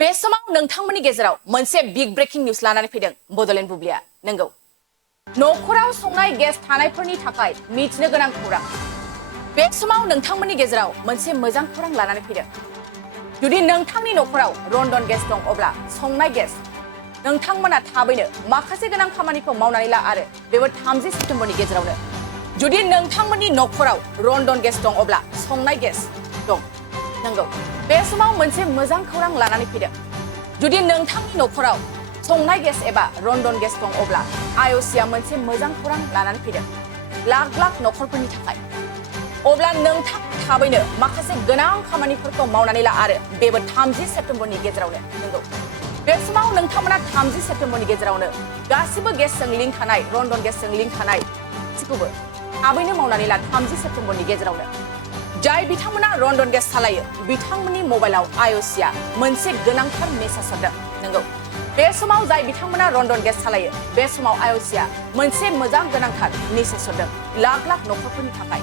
बे समाव नोंथांमोननि गेजेराव मोनसे बिग ब्रेकिं निउज लानानै फैदों बडलेण्ड बुब्लिया नंगौ नखराव संनाय गेस थानायफोरनि थाखाय मिथिनो गोनां खौरां बे समाव नोंथांमोननि गेजेराव मोनसे मोजां खौरां लानानै फैदों जुदि नोंथांनि नखराव रन्धन गेस दं अब्ला संनाय गेस नोंथांमोना थाबैनो माखासे गोनां खामानिखौ मावनानै ला आरो बेबो 30 सेप्तेम्बरनि गेजेरावनो जुदि नोंथांमोननि नखराव रन्धन गेस दं अब्ला संनाय गेस दं नंगौ बे समाव मोनसे मोजां खौरां लानानै फैदों जुदि नोंथांनि नखराव संनाय गेस एबा रन्धन गेस दं अब्ला आईओसीआ मोनसे मोजां खौरां लानानै फैदों लाख लाख नखरफोरनि थाखाय अब्ला नोंथां थाबैनो माखासे गोनां खामानिफोरखौ मावनानै ला आरो बेबो 30 सेप्तेम्बरनि गेजेरावनो नंगौ बे समाव नोंथांमोना 30 सेप्तेम्बरनि गेजेरावनो गासिबो गेसजों लिंक थानाय रन्धन गेसजों लिंक थानाय गासिखौबो थाबैनो मावनानै ला 30 सेप्तेम्बरनि गेजेरावनो जाय बिथांमोना रन्धन गेस सालायो बिथांमोननि मबाइलाव आईओसीआ मोनसे गोनांथार मेसेज हरदों नंगौ बे समाव जाय बिथांमोना रन्धन गेस सालायो बे समाव आईओसीआ मोनसे मोजां गोनांथार मेसेज हरदों लाख लाख नखरफोरनि थाखाय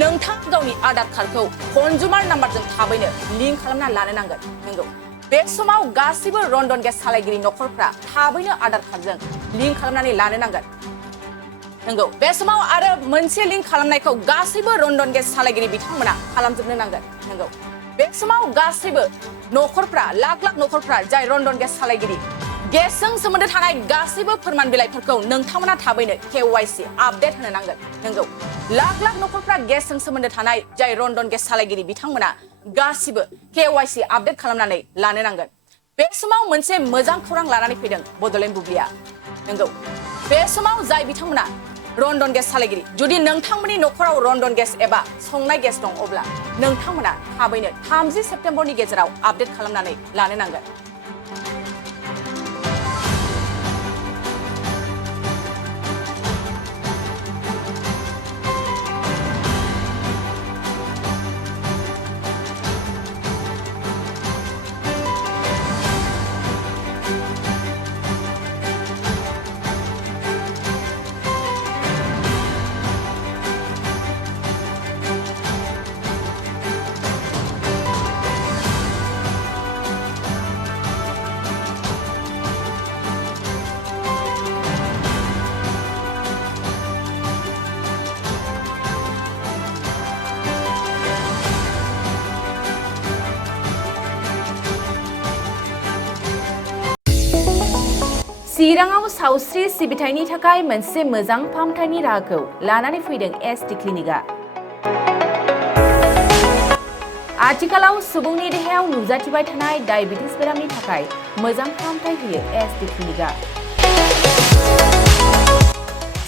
नोंथां गावनि आधार कार्डखौ कन्जुमार नाम्बारजों थाबैनो लिंक खालामना लानो नांगोन नंगौ बे समाव गासिबो रन्धन गेस सालायगिरि नखरफ्रा थाबैनो आधार कार्डजों लिंक खालामनानै लानो नांगोन नंगौ बे समाव आरो मोनसे लिंक खालामनायखौ गासिबो रन्धन गेस सालायगिरि बिथांमोना खालामजोबनो नांगोन नंगौ बे समाव गासिबो नखरफ्रा लाख लाख नखरफ्रा जाय रन्धन गेस सालायगिरि गेसजों सोमोन्दो थानाय गासिबो फोरमान बिलाइफोरखौ नोंथांमोना थाबैनो केवाईसी आपडेट होनो नांगोन नंगौ लाख लाख नखरफ्रा गेसजों सोमोन्दो थानाय जाय रन्धन गेस सालायगिरि बिथांमोना गासिबो केवाईसी आपडेट खालामनानै लानो नांगोन बे समाव मोनसे मोजां खौरां लानानै फैदों बडलेण्ड बुब्लिया नंगौ बे समाव जाय बिथांमोना रन्धन गेस सालायगिरि जुदि नोंथांमोननि नखराव रन्धन गेस एबा संनाय गेस दं अब्ला नोंथांमोना थाबैनो 30 सेप्तेम्बरनि गेजेराव आपडेट खालामनानै लानो नांगोन चिराङाव सावस्रि सिबिथायनि थाखाय मोनसे मोजां फाहामथायनि राहाखौ लानानै फैदों एसटी क्लिनिकआ आथिखालाव सुबुंनि देहायाव नुजाथिबाय थानाय डायबिटिस बेरामनि थाखाय मोजां फाहामथाय होयो एसटी क्लिनिकआ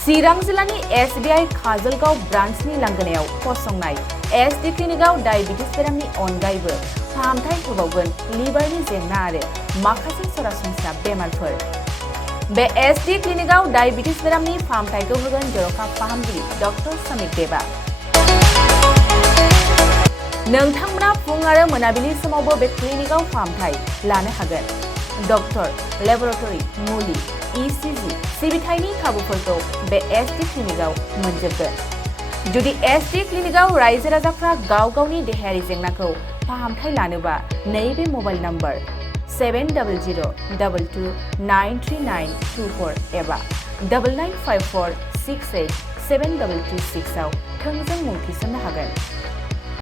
चिरां जिल्लानि एसबीआई काजलगाव ब्रान्चनि लांगोनायाव फसंनाय एसटी क्लिनिकआव डायबिटिस बेरामनि अनगायैबो फाहामथाय होबावगोन लिभारनि जेंना आरो माखासे सरासनस्रा बेमारफोर बे एसटी क्लिनिकआव डायबिटिस बेरामनि फाहामथायखौ होगोन जर'खा फाहामगिरि डक्टर समित देबा नोंथांमोना फुं आरो मोनाबिलि समावबो बे क्लिनिकआव फाहामथाय लानो हागोन डक्टर लेबरेटरि मुलि ईसीजी सिबिथायनि खाबुफोरखौ बे एसटी क्लिनिकआव मोनजोबगोन जुदि एसटी क्लिनिकआव रायजो राजाफ्रा गाव गावनि देहायारि जेंनाखौ फाहामथाय लानोबा नैबे मबाइल नम्बर 7002293924 एबा 9954687226 आव थोंजों मुं थिसननो हागोन